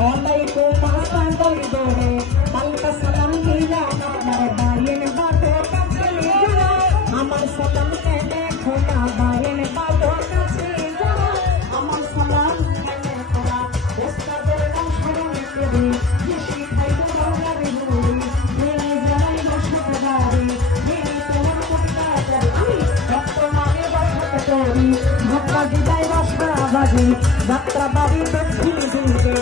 ওয়ালাইকুম আসসালাম দরে মালকা সালাম দিলা আপনার বায়েন বাতো কাছে যাও আমার সালাম কেনে খোনা বায়েন বাতো কাছে যাও আমার সালাম কেনে খোনা ওস্তাদের নাম স্মরণে করে খুশি খাই দৌড়াবে হুড়ি মেয়ে যাই বসতদারে মেয়ে তোমার মুখটা আমি রক্ত মানে বসত করি ধাক্কা দিদাই বসা বাজি যাত্রা বাড়ি দক্ষিণ দিকে